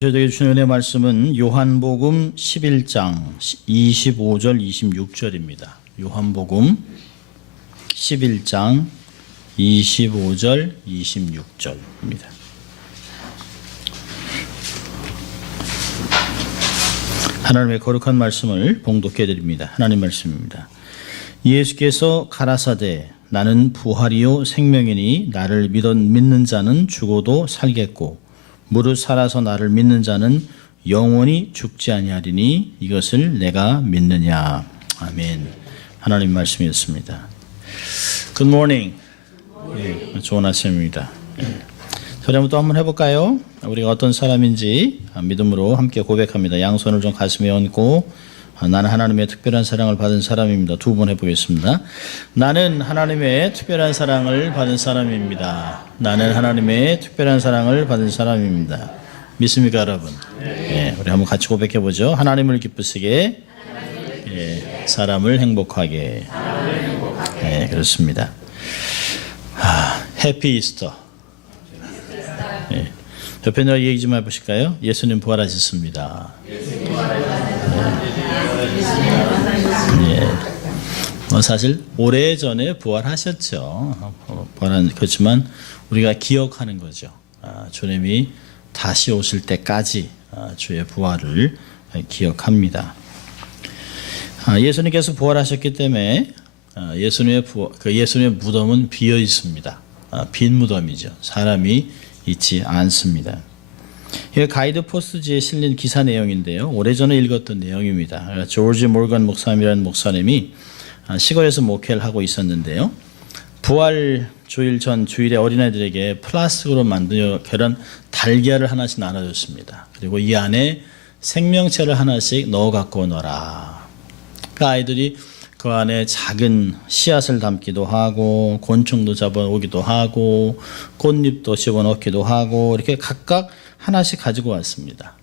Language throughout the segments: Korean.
저에게 주신 은혜 말씀은 요한복음 11장 25절 26절입니다. 요한복음 11장 25절 26절입니다. 하나님의 거룩한 말씀을 봉독해 드립니다. 하나님 말씀입니다. 예수께서 가라사대 나는 부활이요 생명이니 나를 믿는 자는 죽어도 살겠고 무릇 살아서 나를 믿는 자는 영원히 죽지 아니하리니 이것을 내가 믿느냐. 아멘. 하나님 말씀이었습니다. Good morning. 네, 좋은 아침입니다. 저희 한번 해볼까요? 우리가 어떤 사람인지 믿음으로 함께 고백합니다. 양손을 좀 가슴에 얹고 나는 하나님의 특별한 사랑을 받은 사람입니다. 두 번 해보겠습니다. 나는 하나님의 특별한 사랑을 받은 사람입니다. 나는 하나님의 특별한 사랑을 받은 사람입니다. 믿습니까, 여러분? 네, 우리 한번 같이 고백해보죠. 하나님을 기쁘시게, 사람을 행복하게. 네, 그렇습니다. 해피 이스터. 네. 옆에 누가 얘기 좀 해보실까요? 예수님 부활하셨습니다. 사실 오래전에 부활하셨죠. 그렇지만 우리가 기억하는 거죠. 주님이 다시 오실 때까지 주의 부활을 기억합니다. 예수님께서 부활하셨기 때문에 예수님의 무덤은 비어 있습니다. 빈 무덤이죠. 사람이 있지 않습니다. 이게 가이드 포스지에 실린 기사 내용인데요. 오래전에 읽었던 내용입니다. 조지 몰건 목사님이라는 목사님이 시골에서 목회를 하고 있었는데요. 부활 주일 전 주일에 어린아이들에게 플라스틱으로 만든 그런 달걀을 하나씩 나눠줬습니다. 그리고 이 안에 생명체를 하나씩 넣어 갖고 오너라. 그 아이들이 그 안에 작은 씨앗을 담기도 하고 곤충도 잡아오기도 하고 꽃잎도 집어넣기도 하고 이렇게 각각 하나씩 가지고 왔습니다.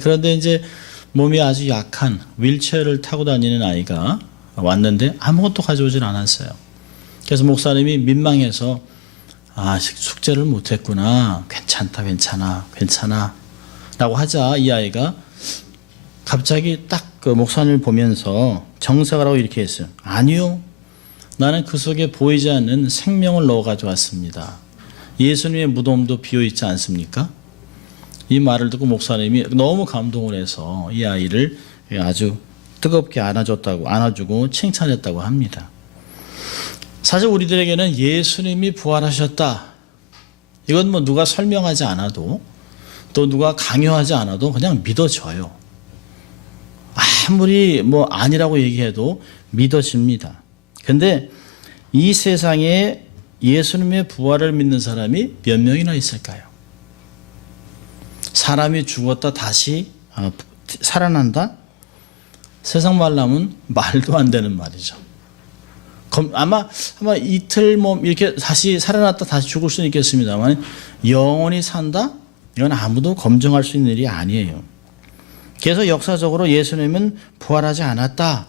그런데 이제 몸이 아주 약한 휠체어를 타고 다니는 아이가 왔는데 아무것도 가져오질 않았어요. 그래서 목사님이 민망해서 숙제를 못했구나. 괜찮아 라고 하자 이 아이가 갑자기 딱 그 목사님을 보면서 정색을 하고 이렇게 했어요. 아니요. 나는 그 속에 보이지 않는 생명을 넣어 가져왔습니다. 예수님의 무덤도 비어있지 않습니까? 이 말을 듣고 목사님이 너무 감동을 해서 이 아이를 아주 뜨겁게 안아주고 칭찬했다고 합니다. 사실 우리들에게는 예수님이 부활하셨다. 이건 뭐 누가 설명하지 않아도 또 누가 강요하지 않아도 그냥 믿어져요. 아무리 뭐 아니라고 얘기해도 믿어집니다. 근데 이 세상에 예수님의 부활을 믿는 사람이 몇 명이나 있을까요? 사람이 죽었다 다시 살아난다? 세상 말로 하면 말도 안 되는 말이죠. 아마 이틀 이렇게 다시 살아났다 다시 죽을 수는 있겠습니다만 영원히 산다? 이건 아무도 검증할 수 있는 일이 아니에요. 그래서 역사적으로 예수님은 부활하지 않았다.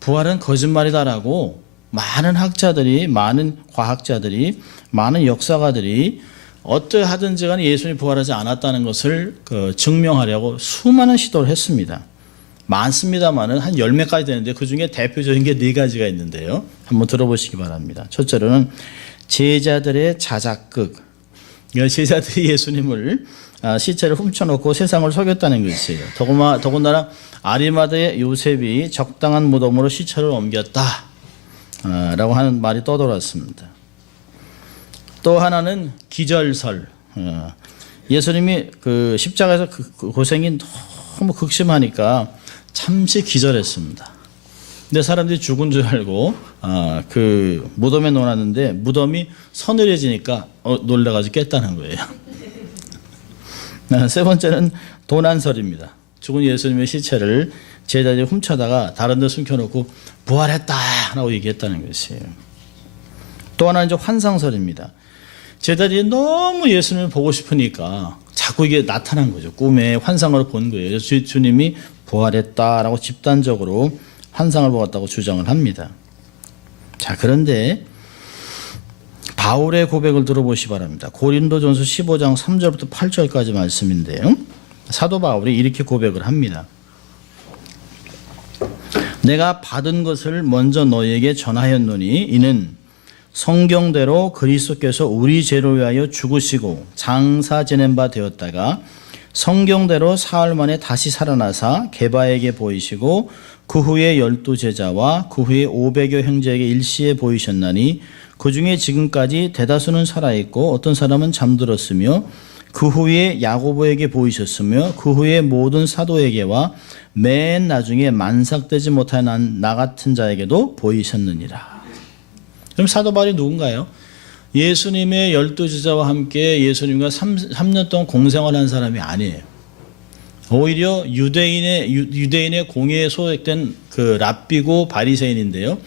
부활은 거짓말이다라고 많은 학자들이, 많은 과학자들이, 많은 역사가들이 어떠하든지 간에 예수님이 부활하지 않았다는 것을 증명하려고 수많은 시도를 했습니다. 많습니다만은 한 10매까지 되는데 그 중에 대표적인 게 4가지가 있는데요. 한번 들어보시기 바랍니다. 첫째로는 제자들의 자작극. 제자들이 예수님을 시체를 훔쳐놓고 세상을 속였다는 것이에요. 더군다나 아리마다의 요셉이 적당한 무덤으로 시체를 옮겼다 라고 하는 말이 떠돌았습니다. 또 하나는 기절설. 예수님이 그 십자가에서 그 고생이 너무 극심하니까 잠시 기절했습니다. 근데 사람들이 죽은 줄 알고 그 무덤에 넣어놨는데 무덤이 서늘해지니까 놀라가지고 깼다는 거예요. 세 번째는 도난설입니다. 죽은 예수님의 시체를 제자들이 훔쳐다가 다른 데 숨겨놓고 부활했다 라고 얘기했다는 것이에요. 또 하나는 이제 환상설입니다. 제자들이 너무 예수님을 보고 싶으니까 자꾸 이게 나타난 거죠. 꿈에 환상으로 본 거예요. 주님이 부활했다라고 집단적으로 환상을 보았다고 주장을 합니다. 자, 그런데 바울의 고백을 들어보시기 바랍니다. 고린도전서 15장 3절부터 8절까지 말씀인데요. 사도 바울이 이렇게 고백을 합니다. 내가 받은 것을 먼저 너희에게 전하였노니 이는 성경대로 그리스도께서 우리 죄를 위하여 죽으시고 장사 지낸 바 되었다가 성경대로 사흘 만에 다시 살아나사 게바에게 보이시고 그 후에 12 제자와 그 후에 500여 형제에게 일시에 보이셨나니 그 중에 지금까지 대다수는 살아있고 어떤 사람은 잠들었으며 그 후에 야고보에게 보이셨으며 그 후에 모든 사도에게와 맨 나중에 만삭되지 못한 나 같은 자에게도 보이셨느니라. 그럼 사도 바울이 누군가요? 예수님의 12 제자와 함께 예수님과 3년 동안 공생활한 사람이 아니에요. 오히려 유대인의 공예에 소액된 그 랍비고 바리새인인데요.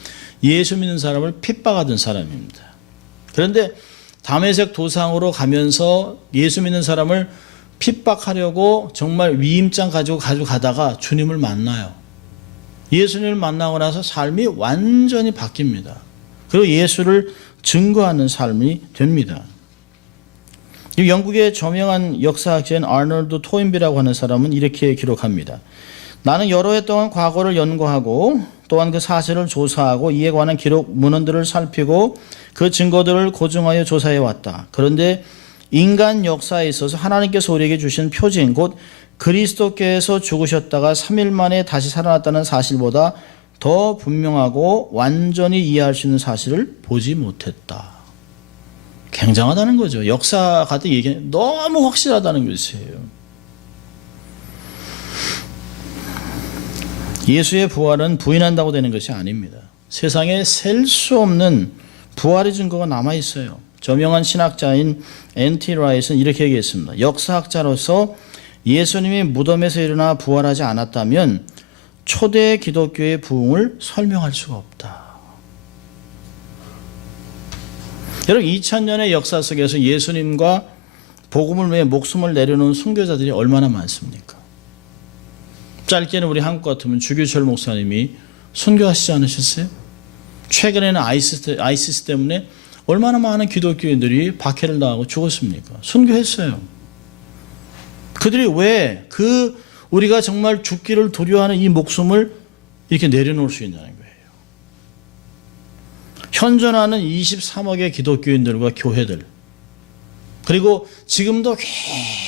예수 믿는 사람을 핍박하던 사람입니다. 그런데 다메섹 도상으로 가면서 예수 믿는 사람을 핍박하려고 정말 위임장 가지고 가다가 주님을 만나요. 예수님을 만나고 나서 삶이 완전히 바뀝니다. 그리고 예수를 증거하는 삶이 됩니다. 영국의 저명한 역사학자인 아놀드 토인비라고 하는 사람은 이렇게 기록합니다. 나는 여러 해 동안 과거를 연구하고 또한 그 사실을 조사하고 이에 관한 기록 문헌들을 살피고 그 증거들을 고증하여 조사해 왔다. 그런데 인간 역사에 있어서 하나님께서 우리에게 주신 표징 곧 그리스도께서 죽으셨다가 3일 만에 다시 살아났다는 사실보다 더 분명하고 완전히 이해할 수 있는 사실을 보지 못했다. 굉장하다는 거죠. 역사 같은 얘기 너무 확실하다는 것이에요. 예수의 부활은 부인한다고 되는 것이 아닙니다. 세상에 셀 수 없는 부활의 증거가 남아있어요. 저명한 신학자인 N.T. 라이트는 이렇게 얘기했습니다. 역사학자로서 예수님이 무덤에서 일어나 부활하지 않았다면 초대 기독교의 부흥을 설명할 수가 없다. 여러분 2000년의 역사 속에서 예수님과 복음을 위해 목숨을 내려놓은 순교자들이 얼마나 많습니까? 짧게는 우리 한국 같으면 주규철 목사님이 순교하시지 않으셨어요? 최근에는 아이시스 때문에 얼마나 많은 기독교인들이 박해를 당하고 죽었습니까? 순교했어요. 그들이 왜 우리가 정말 죽기를 두려워하는 이 목숨을 이렇게 내려놓을 수 있냐는 거예요. 현존하는 23억의 기독교인들과 교회들, 그리고 지금도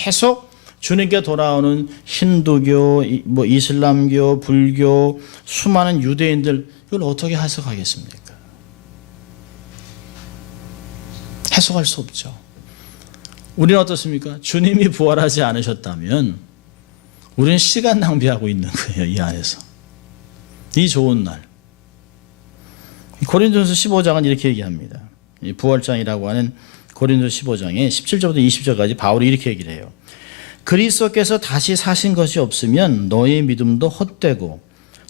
계속 주님께 돌아오는 힌두교, 이슬람교, 불교, 수많은 유대인들, 이걸 어떻게 해석하겠습니까? 해석할 수 없죠. 우리는 어떻습니까? 주님이 부활하지 않으셨다면 우리는 시간 낭비하고 있는 거예요. 이 안에서. 이 좋은 날. 고린도전서 15장은 이렇게 얘기합니다. 이 부활장이라고 하는 고린도전서 15장에 17절부터 20절까지 바울이 이렇게 얘기를 해요. 그리스도께서 다시 사신 것이 없으면 너희의 믿음도 헛되고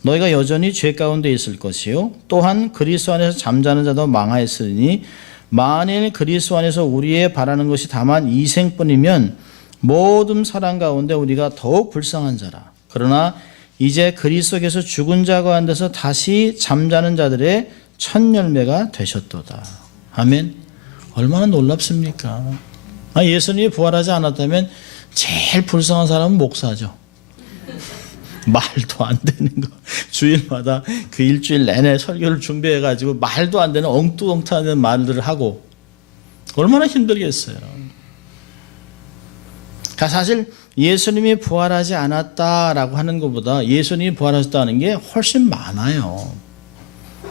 너희가 여전히 죄 가운데 있을 것이요 또한 그리스도 안에서 잠자는 자도 망하였으니 만일 그리스도 안에서 우리의 바라는 것이 다만 이생뿐이면 모든 사람 가운데 우리가 더욱 불쌍한 자라. 그러나 이제 그리스도께서 죽은 자 가운데서 다시 잠자는 자들의 첫 열매가 되셨도다. 아멘. 얼마나 놀랍습니까? 예수님이 부활하지 않았다면 제일 불쌍한 사람은 목사죠. 말도 안 되는 거. 주일마다 그 일주일 내내 설교를 준비해가지고 말도 안 되는 엉뚱엉뚱한 말들을 하고 얼마나 힘들겠어요. 그러니까 사실 예수님이 부활하지 않았다라고 하는 것보다 예수님이 부활하셨다는 게 훨씬 많아요.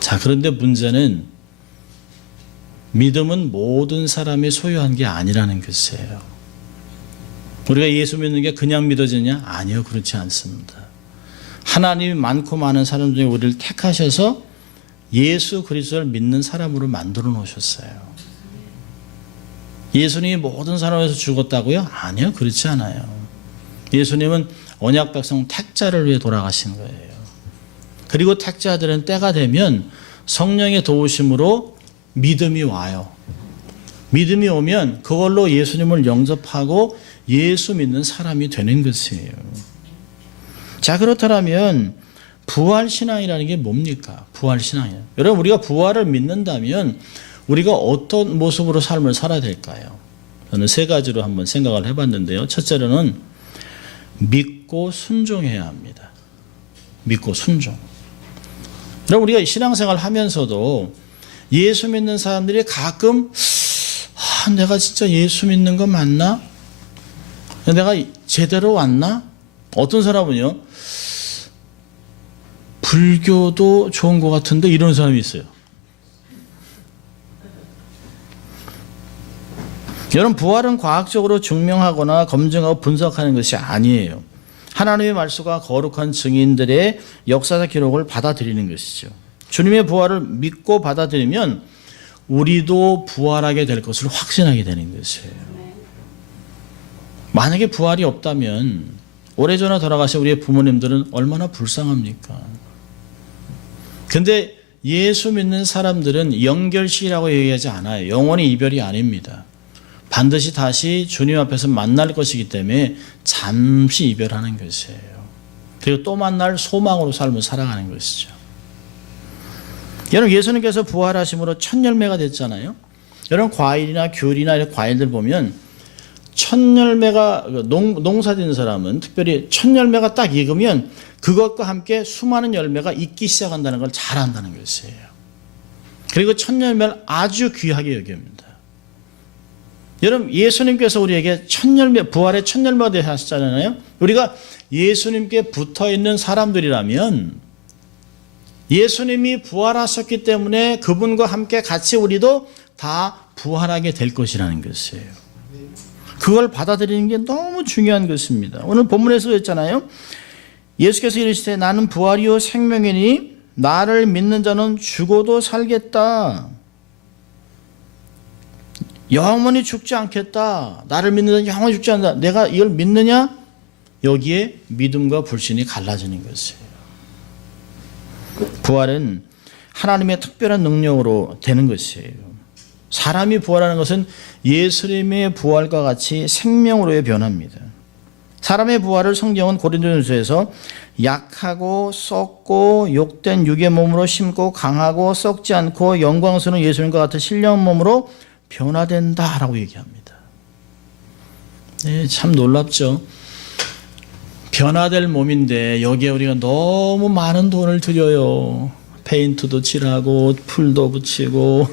자, 그런데 문제는 믿음은 모든 사람이 소유한 게 아니라는 것이에요. 우리가 예수 믿는 게 그냥 믿어지냐? 아니요, 그렇지 않습니다. 하나님이 많고 많은 사람 중에 우리를 택하셔서 예수 그리스도를 믿는 사람으로 만들어 놓으셨어요. 예수님이 모든 사람에서 죽었다고요? 아니요, 그렇지 않아요. 예수님은 언약 백성 택자를 위해 돌아가신 거예요. 그리고 택자들은 때가 되면 성령의 도우심으로 믿음이 와요. 믿음이 오면 그걸로 예수님을 영접하고 예수 믿는 사람이 되는 것이에요. 자, 그렇다면 부활신앙이라는 게 뭡니까? 부활신앙이에요. 여러분, 우리가 부활을 믿는다면 우리가 어떤 모습으로 삶을 살아야 될까요? 저는 세 가지로 한번 생각을 해봤는데요. 첫째로는 믿고 순종해야 합니다. 믿고 순종. 그럼 우리가 신앙생활 하면서도 예수 믿는 사람들이 가끔 내가 진짜 예수 믿는 거 맞나? 내가 제대로 왔나? 어떤 사람은요, 불교도 좋은 것 같은데 이런 사람이 있어요. 여러분, 부활은 과학적으로 증명하거나 검증하고 분석하는 것이 아니에요. 하나님의 말씀과 거룩한 증인들의 역사적 기록을 받아들이는 것이죠. 주님의 부활을 믿고 받아들이면 우리도 부활하게 될 것을 확신하게 되는 것이에요. 만약에 부활이 없다면 오래전에 돌아가신 우리의 부모님들은 얼마나 불쌍합니까? 근데 예수 믿는 사람들은 영결식이라고 얘기하지 않아요. 영원히 이별이 아닙니다. 반드시 다시 주님 앞에서 만날 것이기 때문에 잠시 이별하는 것이에요. 그리고 또 만날 소망으로 삶을 살아가는 것이죠. 여러분, 예수님께서 부활하심으로 첫 열매가 됐잖아요. 여러분, 과일이나 귤이나 이런 과일들 보면 첫 열매가 농사 짓는 사람은 특별히 첫 열매가 딱 익으면 그것과 함께 수많은 열매가 익기 시작한다는 걸 잘 안다는 것이에요. 그리고 첫 열매를 아주 귀하게 여깁니다. 여러분, 예수님께서 우리에게 첫 열매, 부활의 첫 열매가 되게 하셨잖아요. 우리가 예수님께 붙어 있는 사람들이라면 예수님이 부활하셨기 때문에 그분과 함께 같이 우리도 다 부활하게 될 것이라는 것이에요. 그걸 받아들이는 게 너무 중요한 것입니다. 오늘 본문에서 했잖아요. 예수께서 이르시되 나는 부활이요 생명이니 나를 믿는 자는 죽어도 살겠다. 영원히 죽지 않겠다. 나를 믿는 자는 영원히 죽지 않는다. 내가 이걸 믿느냐? 여기에 믿음과 불신이 갈라지는 것이에요. 부활은 하나님의 특별한 능력으로 되는 것이에요. 사람이 부활하는 것은 예수님의 부활과 같이 생명으로의 변화입니다. 사람의 부활을 성경은 고린도전서에서 약하고 썩고 욕된 육의 몸으로 심고 강하고 썩지 않고 영광스러운 예수님과 같은 신령한 몸으로 변화된다라고 얘기합니다. 네, 참 놀랍죠. 변화될 몸인데 여기에 우리가 너무 많은 돈을 들여요. 페인트도 칠하고 풀도 붙이고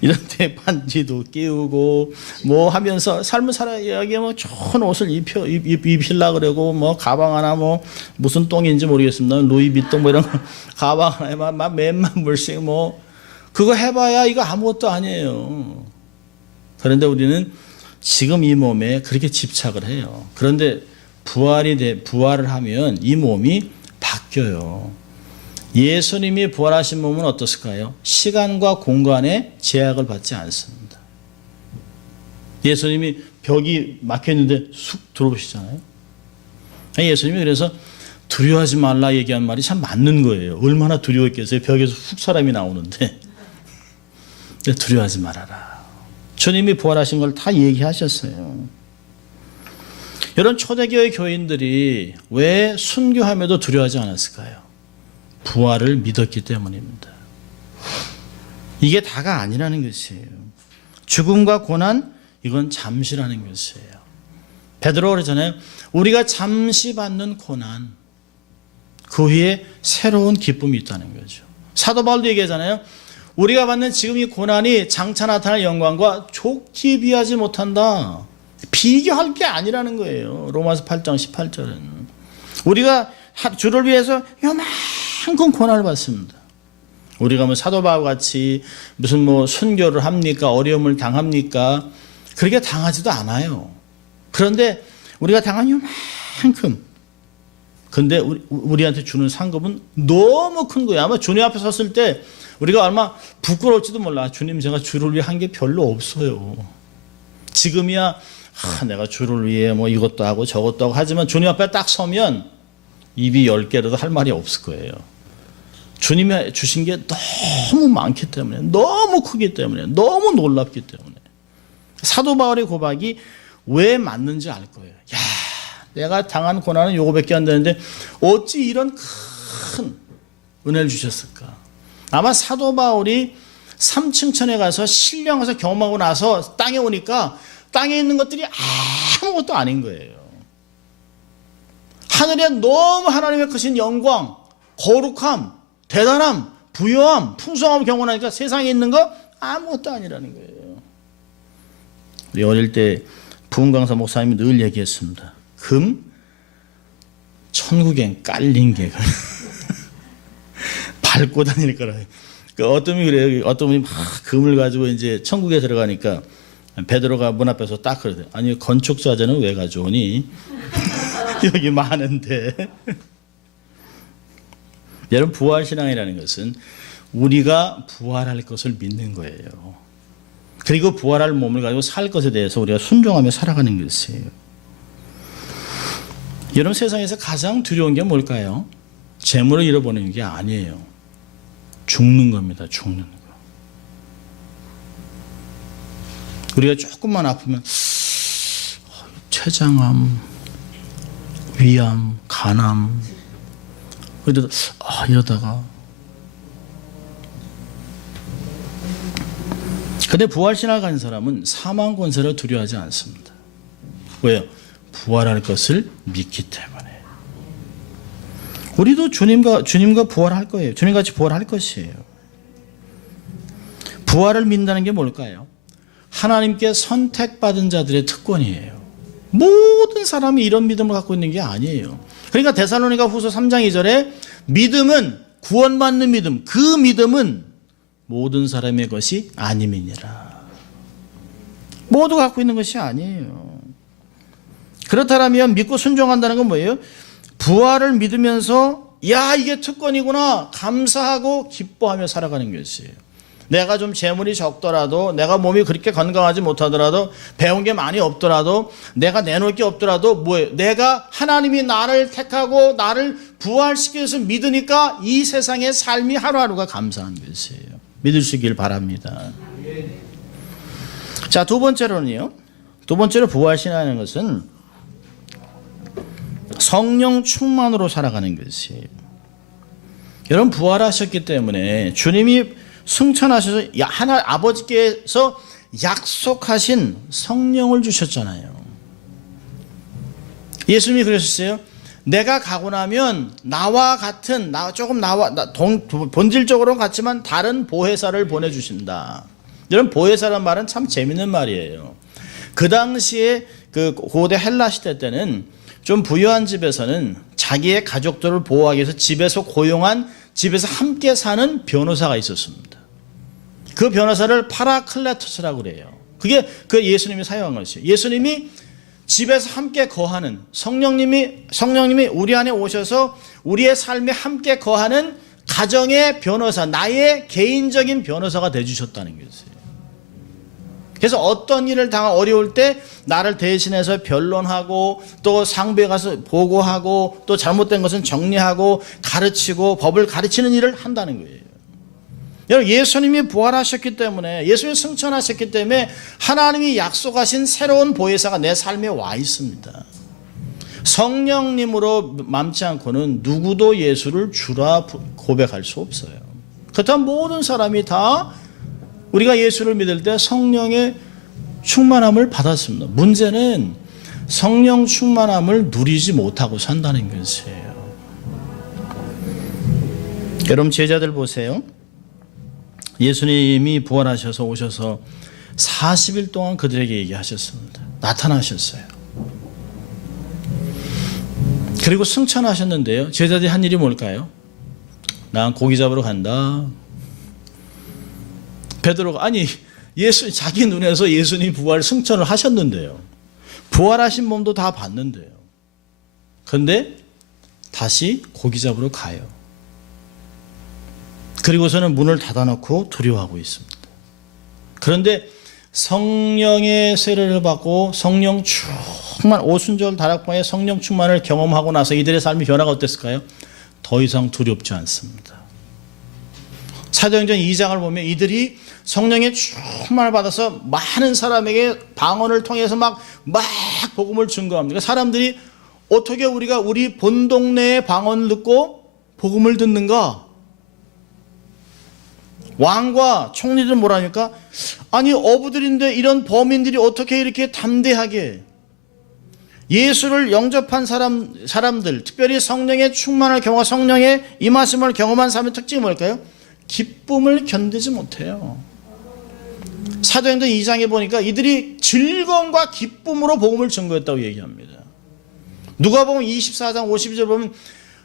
이런 데 반지도 끼우고 뭐 하면서 삶을 살아야 여기에 뭐 좋은 옷을 입히려고 그러고 뭐 가방 하나 뭐 무슨 똥인지 모르겠습니다. 루이비통 뭐 이런 가방 하나에 막 몇만 불씩 뭐 그거 해봐야 이거 아무것도 아니에요. 그런데 우리는 지금 이 몸에 그렇게 집착을 해요. 그런데 부활을 하면 이 몸이 바뀌어요. 예수님이 부활하신 몸은 어떻을까요? 시간과 공간에 제약을 받지 않습니다. 예수님이 벽이 막혀있는데 쑥 들어오시잖아요. 예수님이 그래서 두려워하지 말라 얘기한 말이 참 맞는 거예요. 얼마나 두려웠겠어요. 벽에서 훅 사람이 나오는데. 두려워하지 말아라. 주님이 부활하신 걸 다 얘기하셨어요. 이런 초대교회 교인들이 왜 순교함에도 두려워하지 않았을까요? 부활을 믿었기 때문입니다. 이게 다가 아니라는 것이에요. 죽음과 고난, 이건 잠시라는 것이에요. 베드로가 그러잖아요. 우리가 잠시 받는 고난, 그 후에 새로운 기쁨이 있다는 거죠. 사도 바울도 얘기하잖아요. 우리가 받는 지금 이 고난이 장차 나타날 영광과 족지 비하지 못한다. 비교할 게 아니라는 거예요. 로마서 8장 18절은. 우리가 주를 위해서 요만큼 고난을 받습니다. 우리가 뭐 사도 바울 같이 무슨 뭐 순교를 합니까? 어려움을 당합니까? 그렇게 당하지도 않아요. 그런데 우리가 당한 요만큼. 근데 우리한테 주는 상급은 너무 큰 거예요. 아마 주님 앞에 섰을 때 우리가 얼마 부끄러울지도 몰라. 주님, 제가 주를 위해 한 게 별로 없어요. 지금이야 내가 주를 위해 뭐 이것도 하고 저것도 하고 하지만 주님 앞에 딱 서면 입이 10개라도 할 말이 없을 거예요. 주님이 주신 게 너무 많기 때문에, 너무 크기 때문에, 너무 놀랍기 때문에. 사도 바울의 고백이 왜 맞는지 알 거예요. 야, 내가 당한 고난은 요거밖에 안 되는데 어찌 이런 큰 은혜를 주셨을까? 아마 사도 바울이 3층천에 가서 신령해서 경험하고 나서 땅에 오니까 땅에 있는 것들이 아무것도 아닌 거예요. 하늘에 너무 하나님의 크신 영광, 거룩함, 대단함, 부요함, 풍성함을 경험하니까 세상에 있는 거 아무것도 아니라는 거예요. 우리 어릴 때 부흥강사 목사님이 늘 얘기했습니다. 금, 천국엔 깔린 게 밟고 다닐 거라. 어떤 분이 그래요. 어떤 분이 막 금을 가지고 이제 천국에 들어가니까 베드로가 문 앞에서 딱 그러대요. 아니 건축자재는 왜 가져오니? 여기 많은데. 여러분 부활신앙이라는 것은 우리가 부활할 것을 믿는 거예요. 그리고 부활할 몸을 가지고 살 것에 대해서 우리가 순종하며 살아가는 것이에요. 여러분 세상에서 가장 두려운 게 뭘까요? 재물을 잃어버리는 게 아니에요. 죽는 겁니다. 죽는 거. 우리가 조금만 아프면 췌장암, 위암, 간암 이러다가 근데 부활신앙을 가진 사람은 사망 권세를 두려워하지 않습니다. 왜요? 부활할 것을 믿기 때문에. 우리도 주님과 부활할 거예요. 주님같이 부활할 것이에요. 부활을 믿는다는 게 뭘까요? 하나님께 선택받은 자들의 특권이에요. 모든 사람이 이런 믿음을 갖고 있는 게 아니에요. 그러니까 데살로니가 후서 3장 2절에 믿음은 구원받는 믿음, 그 믿음은 모든 사람의 것이 아님이니라. 모두 갖고 있는 것이 아니에요. 그렇다면 믿고 순종한다는 건 뭐예요? 부활을 믿으면서 야 이게 특권이구나 감사하고 기뻐하며 살아가는 것이에요. 내가 좀 재물이 적더라도 내가 몸이 그렇게 건강하지 못하더라도 배운 게 많이 없더라도 내가 내놓을 게 없더라도 뭐예요? 내가 하나님이 나를 택하고 나를 부활시켜서 믿으니까 이 세상의 삶이 하루하루가 감사한 것이에요. 믿을 수 있길 바랍니다. 자, 두 번째로는요. 두 번째로 부활신앙하는 것은 성령 충만으로 살아가는 것이에요. 여러분 부활하셨기 때문에 주님이 승천하셔서 아버지께서 약속하신 성령을 주셨잖아요. 예수님이 그러셨어요. 내가 가고 나면 나와 같은 본질적으로는 같지만 다른 보혜사를 보내주신다. 여러분 보혜사란 말은 참 재밌는 말이에요. 그 당시에 그 고대 헬라 시대 때는 좀 부유한 집에서는 자기의 가족들을 보호하기 위해서 집에서 고용한 집에서 함께 사는 변호사가 있었습니다. 그 변호사를 파라클레토스라고 그래요. 그게 그 예수님이 사용한 것이에요. 예수님이 집에서 함께 거하는 성령님이 우리 안에 오셔서 우리의 삶에 함께 거하는 가정의 변호사, 나의 개인적인 변호사가 되주셨다는 것이에요. 그래서 어떤 일을 당한 어려울 때 나를 대신해서 변론하고 또 상부에 가서 보고하고 또 잘못된 것은 정리하고 가르치고 법을 가르치는 일을 한다는 거예요. 여러분 예수님이 부활하셨기 때문에 예수님이 승천하셨기 때문에 하나님이 약속하신 새로운 보혜사가 내 삶에 와 있습니다. 성령님으로 맘지 않고는 누구도 예수를 주라 고백할 수 없어요. 그렇다면 모든 사람이 다 우리가 예수를 믿을 때 성령의 충만함을 받았습니다. 문제는 성령 충만함을 누리지 못하고 산다는 것이에요. 여러분 제자들 보세요. 예수님이 부활하셔서 오셔서 40일 동안 그들에게 얘기하셨습니다. 나타나셨어요. 그리고 승천하셨는데요. 제자들이 한 일이 뭘까요? 난 고기 잡으러 간다. 베드로가 아니 자기 눈에서 예수님 부활 승천을 하셨는데요. 부활하신 몸도 다 봤는데요. 그런데 다시 고기 잡으러 가요. 그리고서는 문을 닫아놓고 두려워하고 있습니다. 그런데 성령의 세례를 받고 성령 충만 오순절 다락방의 성령 충만을 경험하고 나서 이들의 삶의 변화가 어땠을까요? 더 이상 두렵지 않습니다. 사도행전 2장을 보면 이들이 성령의 충만을 받아서 많은 사람에게 방언을 통해서 막 복음을 증거합니다. 사람들이 어떻게 우리가 우리 본 동네의 방언을 듣고 복음을 듣는가? 왕과 총리들은 뭐라니까? 아니 어부들인데 이런 범인들이 어떻게 이렇게 담대하게 예수를 영접한 사람들, 특별히 성령의 충만을 경험하고 성령의 임하심을 경험한 사람의 특징이 뭘까요? 기쁨을 견디지 못해요. 사도행전 2장에 보니까 이들이 즐거움과 기쁨으로 복음을 전거했다고 얘기합니다. 누가복음 24장 52절 보면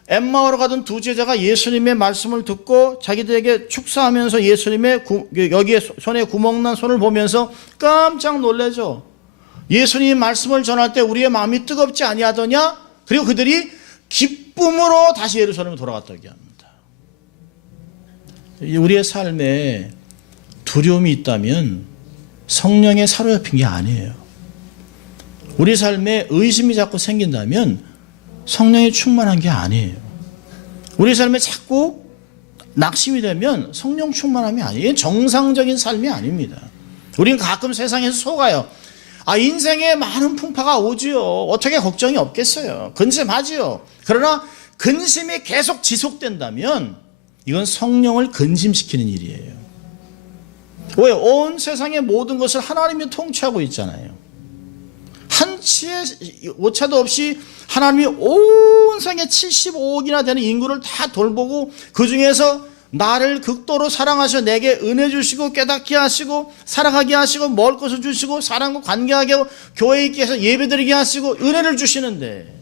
엠마오로 가던 두 제자가 예수님의 말씀을 듣고 자기들에게 축사하면서 예수님의 여기에 손에 구멍난 손을 보면서 깜짝 놀라죠. 예수님 말씀을 전할 때 우리의 마음이 뜨겁지 아니하더냐? 그리고 그들이 기쁨으로 다시 예루살렘에 돌아갔다고 얘기합니다. 우리의 삶에 두려움이 있다면 성령에 사로잡힌 게 아니에요. 우리 삶에 의심이 자꾸 생긴다면 성령이 충만한 게 아니에요. 우리 삶에 자꾸 낙심이 되면 성령 충만함이 아니에요. 정상적인 삶이 아닙니다. 우리는 가끔 세상에서 속아요. 인생에 많은 풍파가 오지요. 어떻게 걱정이 없겠어요. 근심하지요. 그러나 근심이 계속 지속된다면 이건 성령을 근심시키는 일이에요. 왜? 온 세상의 모든 것을 하나님이 통치하고 있잖아요. 한치의 오차도 없이 하나님이 온 세상에 75억이나 되는 인구를 다 돌보고 그 중에서 나를 극도로 사랑하셔 내게 은혜 주시고 깨닫게 하시고 살아가게 하시고 먹을 것을 주시고 사람과 관계하게 하고 교회에 있게 해서 예배드리게 하시고 은혜를 주시는데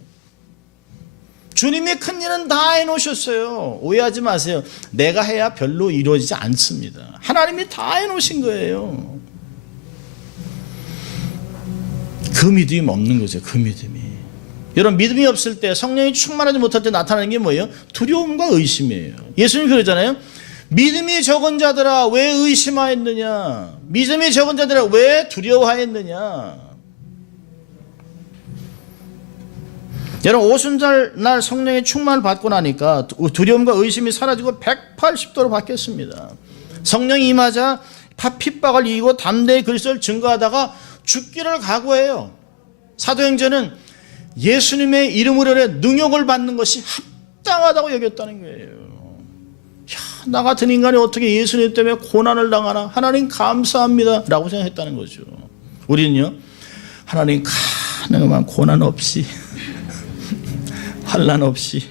주님이 큰 일은 다 해놓으셨어요. 오해하지 마세요. 내가 해야 별로 이루어지지 않습니다. 하나님이 다 해놓으신 거예요. 그 믿음이 없는 거죠. 그 믿음이. 여러분 믿음이 없을 때 성령이 충만하지 못할 때 나타나는 게 뭐예요? 두려움과 의심이에요. 예수님이 그러잖아요. 믿음이 적은 자들아 왜 의심하였느냐? 믿음이 적은 자들아 왜 두려워하였느냐? 여러분 오순절 성령의 충만을 받고 나니까 두려움과 의심이 사라지고 180도로 바뀌었습니다. 성령이 임하자 핍박을 이기고 담대히 그리스도를 증거하다가 죽기를 각오해요. 사도행전은 예수님의 이름으로 능욕을 받는 것이 합당하다고 여겼다는 거예요. 나 같은 인간이 어떻게 예수님 때문에 고난을 당하나? 하나님 감사합니다 라고 생각했다는 거죠. 우리는요, 하나님 가능한 고난 없이 환난 없이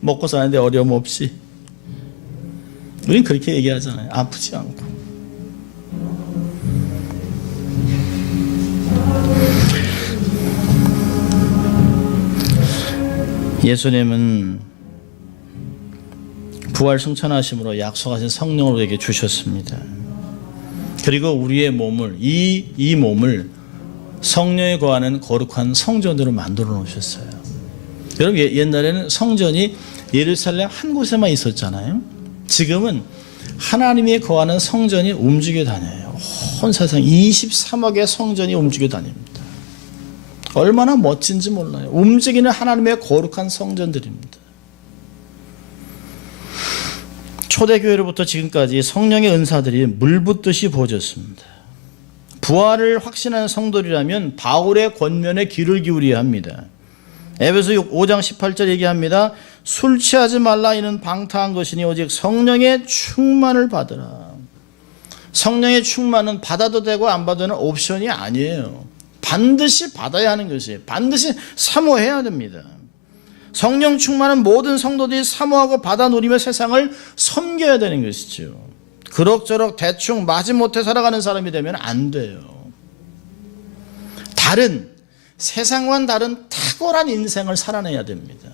먹고 사는데 어려움 없이 우린 그렇게 얘기하잖아요. 아프지 않고. 예수님은 부활 승천하심으로 약속하신 성령을 우리에게 주셨습니다. 그리고 우리의 몸을 이 몸을 성령에 거하는 거룩한 성전으로 만들어 놓으셨어요. 여러분 옛날에는 성전이 예루살렘 한 곳에만 있었잖아요. 지금은 하나님이 거하는 성전이 움직여 다녀요. 온 세상 23억의 성전이 움직여 다닙니다. 얼마나 멋진지 몰라요. 움직이는 하나님의 거룩한 성전들입니다. 초대교회로부터 지금까지 성령의 은사들이 물붓듯이 부어졌습니다. 부활을 확신하는 성도들이라면 바울의 권면에 귀를 기울여야 합니다. 에베소 5장 18절 얘기합니다. 술 취하지 말라 이는 방탕한 것이니 오직 성령의 충만을 받으라. 성령의 충만은 받아도 되고 안 받아도 옵션이 아니에요. 반드시 받아야 하는 것이에요. 반드시 사모해야 됩니다. 성령 충만은 모든 성도들이 사모하고 받아 누리며 세상을 섬겨야 되는 것이죠. 그럭저럭 대충 마지못해 살아가는 사람이 되면 안 돼요. 세상과는 다른 탁월한 인생을 살아내야 됩니다.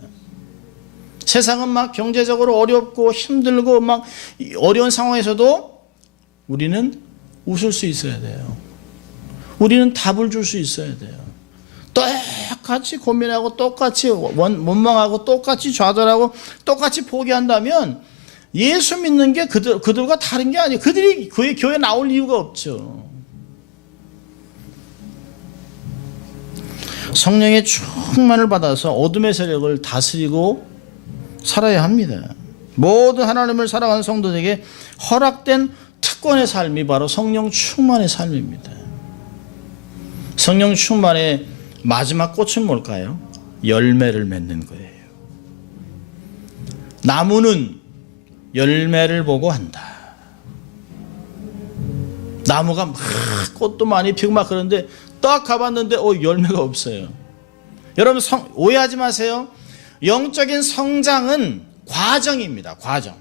세상은 막 경제적으로 어렵고 힘들고 막 어려운 상황에서도 우리는 웃을 수 있어야 돼요. 우리는 답을 줄 수 있어야 돼요. 똑같이 고민하고 똑같이 원망하고 똑같이 좌절하고 똑같이 포기한다면 예수 믿는 게 그들과 다른 게 아니에요. 그들이 교회 나올 이유가 없죠. 성령의 충만을 받아서 어둠의 세력을 다스리고 살아야 합니다. 모든 하나님을 사랑하는 성도들에게 허락된 특권의 삶이 바로 성령 충만의 삶입니다. 성령 충만의 마지막 꽃은 뭘까요? 열매를 맺는 거예요. 나무는 열매를 보고 한다. 나무가 막 꽃도 많이 피고 막 그런데 딱 가봤는데 열매가 없어요. 여러분 오해하지 마세요. 영적인 성장은 과정입니다. 과정.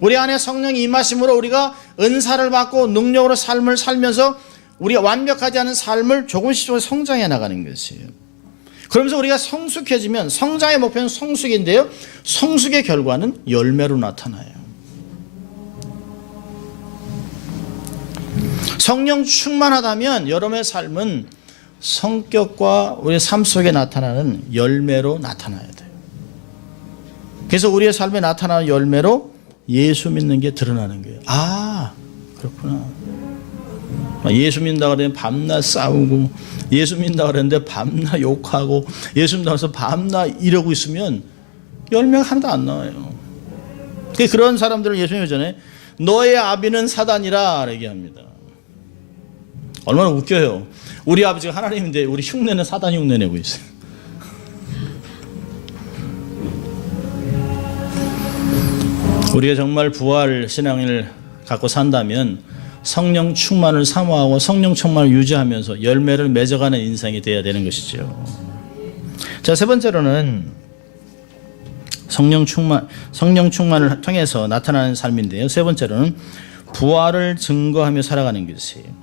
우리 안에 성령이 임하심으로 우리가 은사를 받고 능력으로 삶을 살면서 우리가 완벽하지 않은 삶을 조금씩 성장해 나가는 것이에요. 그러면서 우리가 성숙해지면 성장의 목표는 성숙인데요. 성숙의 결과는 열매로 나타나요. 성령 충만하다면 여러분의 삶은 성격과 우리의 삶 속에 나타나는 열매로 나타나야 돼요. 그래서 우리의 삶에 나타나는 열매로 예수 믿는 게 드러나는 거예요. 아, 그렇구나. 예수 믿는다고 그러는데 밤낮 싸우고, 예수 믿는다고 그러는데 밤낮 욕하고, 예수 믿는다고 해서 밤낮 이러고 있으면 열매가 하나도 안 나와요. 그런 사람들을 예수님이 전에 너의 아비는 사단이라 얘기합니다. 얼마나 웃겨요. 우리 아버지가 하나님인데 우리 흉내는 사단이 흉내내고 있어요. 우리가 정말 부활 신앙을 갖고 산다면 성령 충만을 사모하고 성령 충만을 유지하면서 열매를 맺어가는 인생이 되어야 되는 것이죠. 자, 세 번째로는 성령 충만을 통해서 나타나는 삶인데요. 세 번째로는 부활을 증거하며 살아가는 것이에요.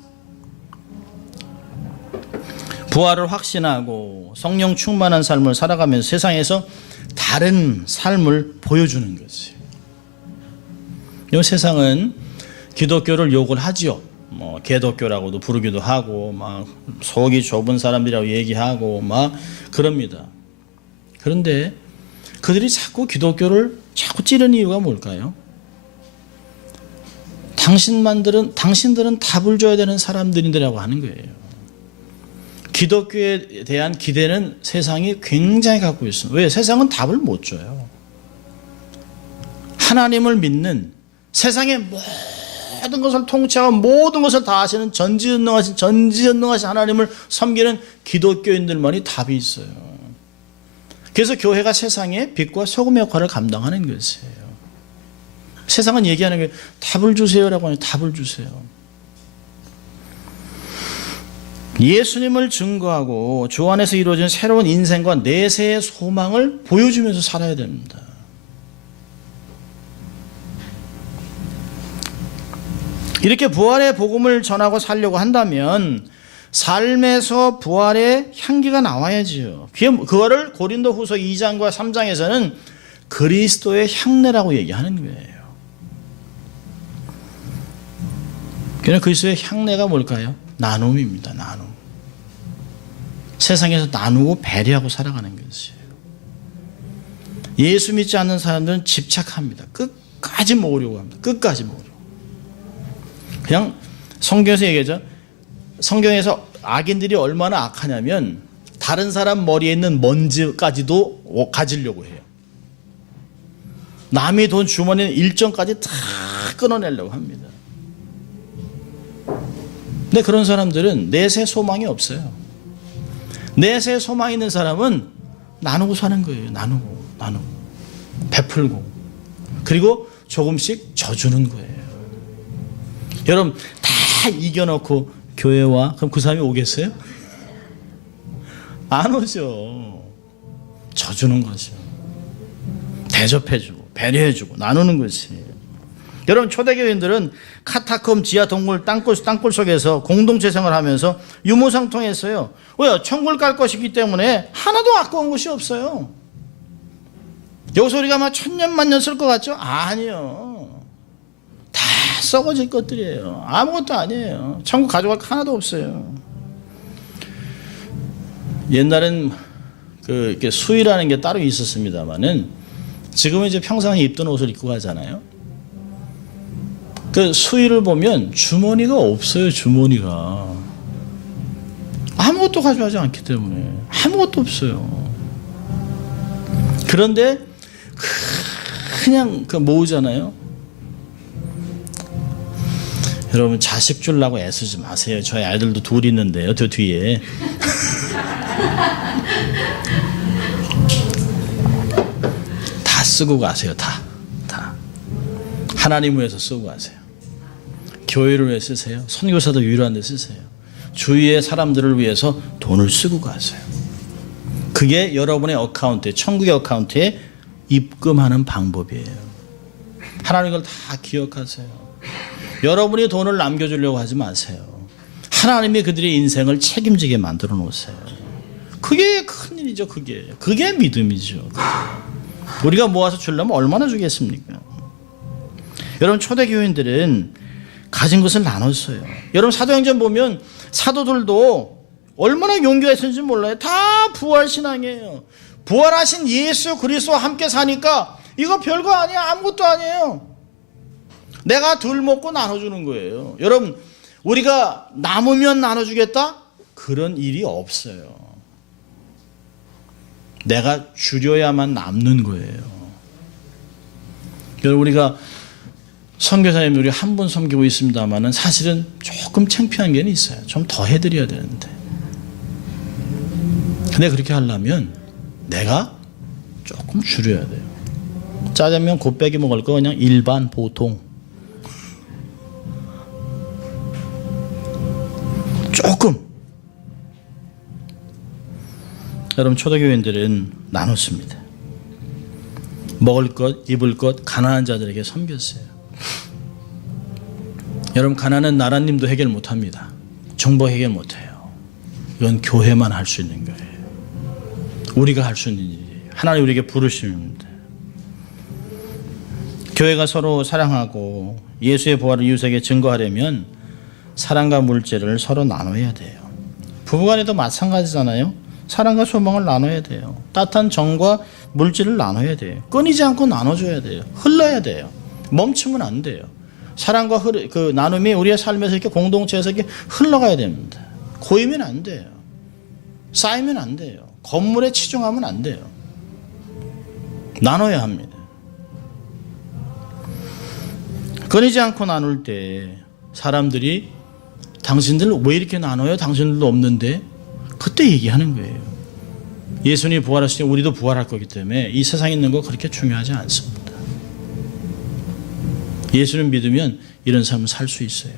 부활을 확신하고 성령 충만한 삶을 살아가면서 세상에서 다른 삶을 보여주는 것이에요. 이 세상은 기독교를 욕을 하죠. 개독교라고도 부르기도 하고, 막 속이 좁은 사람들이라고 얘기하고, 막 그럽니다. 그런데 그들이 자꾸 기독교를 자꾸 찌르는 이유가 뭘까요? 당신들은 답을 줘야 되는 사람들인데라고 하는 거예요. 기독교에 대한 기대는 세상이 굉장히 갖고 있습니다. 왜? 세상은 답을 못 줘요. 하나님을 믿는 세상의 모든 것을 통치하고 모든 것을 다 하시는 전지전능하신 하나님을 섬기는 기독교인들만이 답이 있어요. 그래서 교회가 세상의 빛과 소금의 역할을 감당하는 것이에요. 세상은 얘기하는 게 답을 주세요라고 하니 답을 주세요. 예수님을 증거하고 주 안에서 이루어진 새로운 인생과 내세의 소망을 보여주면서 살아야 됩니다. 이렇게 부활의 복음을 전하고 살려고 한다면 삶에서 부활의 향기가 나와야지요. 그거를 고린도후서 2장과 3장에서는 그리스도의 향내라고 얘기하는 거예요. 그러나 그리스도의 향내가 뭘까요? 나눔입니다. 나눔. 세상에서 나누고 배려하고 살아가는 것이에요. 예수 믿지 않는 사람들은 집착합니다. 끝까지 모으려고 합니다. 끝까지 모으려고. 그냥 성경에서 얘기하죠. 성경에서 악인들이 얼마나 악하냐면 다른 사람 머리에 있는 먼지까지도 가지려고 해요. 남의 돈 주머니에 일정까지 다 끊어내려고 합니다. 근데 그런 사람들은 내세 소망이 없어요. 내세 소망 있는 사람은 나누고 사는 거예요. 나누고 베풀고 그리고 조금씩 져주는 거예요. 여러분 다 이겨놓고 교회와 그럼 그 사람이 오겠어요? 안 오죠. 져주는 거죠. 대접해주고 배려해주고 나누는 것이에요. 여러분 초대교인들은 카타콤 지하 동굴 땅굴 속에서 공동체 생활하면서 유무상통했어요. 왜요? 천국을 갈 것이기 때문에 하나도 아까운 것이 없어요. 여기서 우리가 막 천년만년 쓸 것 같죠? 아니요. 다 썩어질 것들이에요. 아무것도 아니에요. 천국 가져갈 거 하나도 없어요. 옛날엔 이렇게 수의라는 게 따로 있었습니다만은 지금은 이제 평상시에 입던 옷을 입고 가잖아요. 그 수의를 보면 주머니가 없어요. 주머니가 아무것도 가져가지 않기 때문에 아무것도 없어요. 그런데 그냥 모으잖아요. 여러분 자식 주려고 애쓰지 마세요. 저희 아이들도 둘 있는데요. 저 뒤에 다 쓰고 가세요. 다 하나님을 위해서 쓰고 가세요. 교회를 위해 쓰세요. 선교사도 유일한 데 쓰세요. 주위의 사람들을 위해서 돈을 쓰고 가세요. 그게 여러분의 어카운트에, 천국의 어카운트에 입금하는 방법이에요. 하나님 이걸 다 기억하세요. 여러분이 돈을 남겨주려고 하지 마세요. 하나님이 그들의 인생을 책임지게 만들어 놓으세요. 그게 큰일이죠. 그게 믿음이죠. 우리가 모아서 주려면 얼마나 주겠습니까? 여러분, 초대교인들은 가진 것을 나눴어요. 여러분, 사도행전 보면 사도들도 얼마나 용기가 있었는지 몰라요. 다 부활신앙이에요. 부활하신 예수 그리스도와 함께 사니까 이거 별거 아니야. 아무것도 아니에요. 내가 덜 먹고 나눠주는 거예요. 여러분, 우리가 남으면 나눠주겠다? 그런 일이 없어요. 내가 줄여야만 남는 거예요. 여러분, 우리가 선교사님 우리 한 분 섬기고 있습니다만은 사실은 조금 창피한 게 있어요. 좀 더 해드려야 되는데. 근데 그렇게 하려면 내가 조금 줄여야 돼요. 짜장면 곱빼기 먹을 거 그냥 일반 보통. 조금. 여러분, 초대교인들은 나눴습니다. 먹을 것, 입을 것, 가난한 자들에게 섬겼어요. 여러분, 가난은 나라님도 해결 못합니다. 정부 해결 못해요. 이건 교회만 할 수 있는 거예요. 우리가 할 수 있는 일이에요. 하나님 우리에게 부르십니다. 교회가 서로 사랑하고 예수의 부활을 이웃에게 증거하려면 사랑과 물질을 서로 나눠야 돼요. 부부간에도 마찬가지잖아요. 사랑과 소망을 나눠야 돼요. 따뜻한 정과 물질을 나눠야 돼요. 끊이지 않고 나눠줘야 돼요. 흘러야 돼요. 멈추면 안 돼요. 사랑과 그 나눔이 우리의 삶에서 이렇게 공동체에서 이렇게 흘러가야 됩니다. 고이면 안 돼요. 쌓이면 안 돼요. 건물에 치중하면 안 돼요. 나눠야 합니다. 끊이지 않고 나눌 때 사람들이 당신들 왜 이렇게 나눠요? 당신들도 없는데. 그때 얘기하는 거예요. 예수님이 부활하실 때 우리도 부활할 거기 때문에 이 세상에 있는 거 그렇게 중요하지 않습니다. 예수를 믿으면 이런 삶을 살 수 있어요.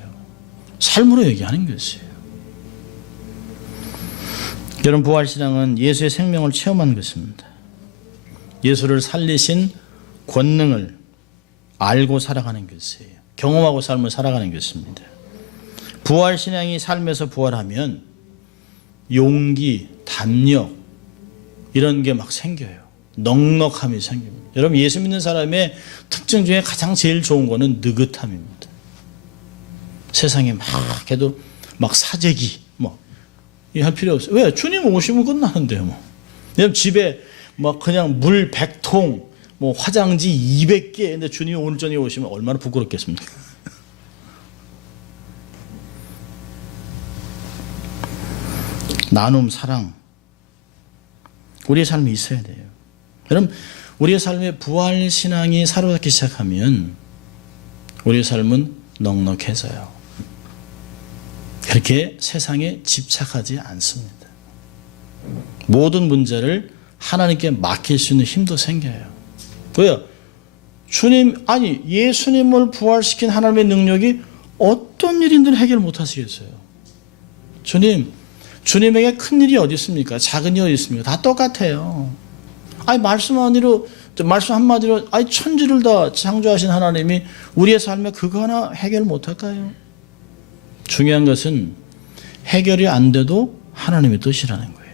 삶으로 얘기하는 것이에요. 여러분, 부활신앙은 예수의 생명을 체험한 것입니다. 예수를 살리신 권능을 알고 살아가는 것이에요. 경험하고 삶을 살아가는 것입니다. 부활신앙이 삶에서 부활하면 용기, 담력 이런 게 막 생겨요. 넉넉함이 생깁니다. 여러분, 예수 믿는 사람의 특징 중에 가장 제일 좋은 거는 느긋함입니다. 세상에 막 해도 막 사재기 할 필요 없어요. 왜? 주님 오시면 끝나는데요. 여러분, 집에 막 그냥 물 100통, 화장지 200개. 근데 주님이 오늘 저녁에 오시면 얼마나 부끄럽겠습니까? 나눔, 사랑. 우리의 삶에 있어야 돼요. 여러분, 우리의 삶에 부활신앙이 사로잡기 시작하면 우리의 삶은 넉넉해져요. 그렇게 세상에 집착하지 않습니다. 모든 문제를 하나님께 맡길 수 있는 힘도 생겨요. 왜요? 예수님을 부활시킨 하나님의 능력이 어떤 일인들 해결 못 하시겠어요? 주님에게 큰 일이 어디 있습니까? 작은 일이 어디 있습니까? 다 똑같아요. 말씀 한마디로 천지를 다 창조하신 하나님이 우리의 삶에 그거 하나 해결 못 할까요? 중요한 것은 해결이 안 돼도 하나님의 뜻이라는 거예요.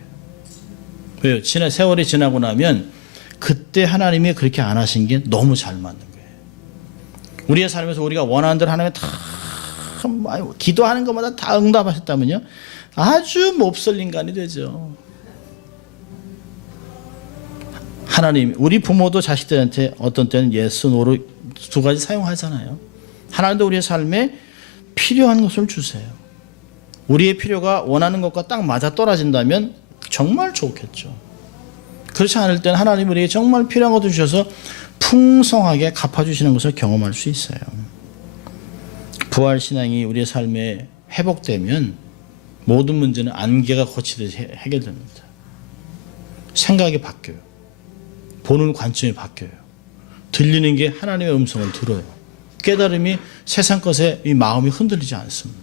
왜요? 세월이 지나고 나면 그때 하나님이 그렇게 안 하신 게 너무 잘 맞는 거예요. 우리의 삶에서 우리가 원하는 대로 하나님이 다 기도하는 것마다 다 응답하셨다면요, 아주 몹쓸 인간이 되죠. 하나님, 우리 부모도 자식들한테 어떤 때는 yes, no로 두 가지 사용하잖아요. 하나님도 우리의 삶에 필요한 것을 주세요. 우리의 필요가 원하는 것과 딱 맞아 떨어진다면 정말 좋겠죠. 그렇지 않을 때는 하나님 우리에게 정말 필요한 것도 주셔서 풍성하게 갚아주시는 것을 경험할 수 있어요. 부활신앙이 우리의 삶에 회복되면 모든 문제는 안개가 거치듯이 해결됩니다. 생각이 바뀌어요. 보는 관점이 바뀌어요. 들리는 게 하나님의 음성을 들어요. 깨달음이 세상 것에 이 마음이 흔들리지 않습니다.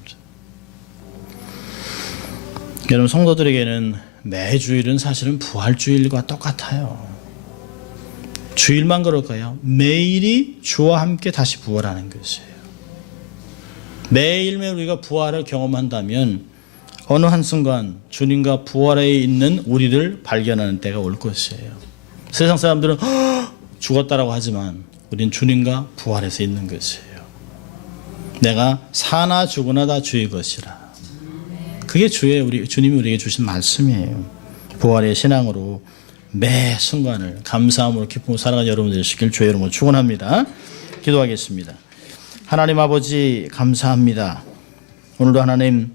여러분, 성도들에게는 매주일은 사실은 부활주일과 똑같아요. 주일만 그럴까요? 매일이 주와 함께 다시 부활하는 것이에요. 매일매일 우리가 부활을 경험한다면 어느 한순간 주님과 부활에 있는 우리를 발견하는 때가 올 것이에요. 세상 사람들은 죽었다라고 하지만 우린 주님과 부활해서 있는 것이에요. 내가 사나 죽으나 다 주의 것이라. 그게 주님이 우리에게 주신 말씀이에요. 부활의 신앙으로 매 순간을 감사함으로 기쁨으로 살아가는 여러분들 되시길 주의 이름으로 축원합니다. 기도하겠습니다. 하나님 아버지 감사합니다. 오늘도 하나님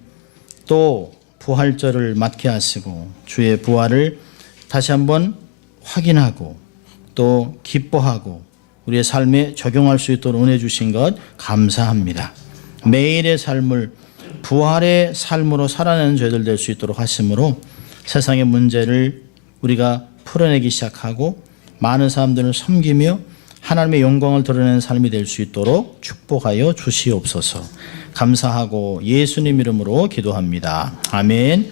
또 부활절을 맞게 하시고 주의 부활을 다시 한번 확인하고 또 기뻐하고 우리의 삶에 적용할 수 있도록 은혜 주신 것 감사합니다. 매일의 삶을 부활의 삶으로 살아내는 저희들 될 수 있도록 하심으로 세상의 문제를 우리가 풀어내기 시작하고 많은 사람들을 섬기며 하나님의 영광을 드러내는 삶이 될 수 있도록 축복하여 주시옵소서. 감사하고 예수님 이름으로 기도합니다. 아멘.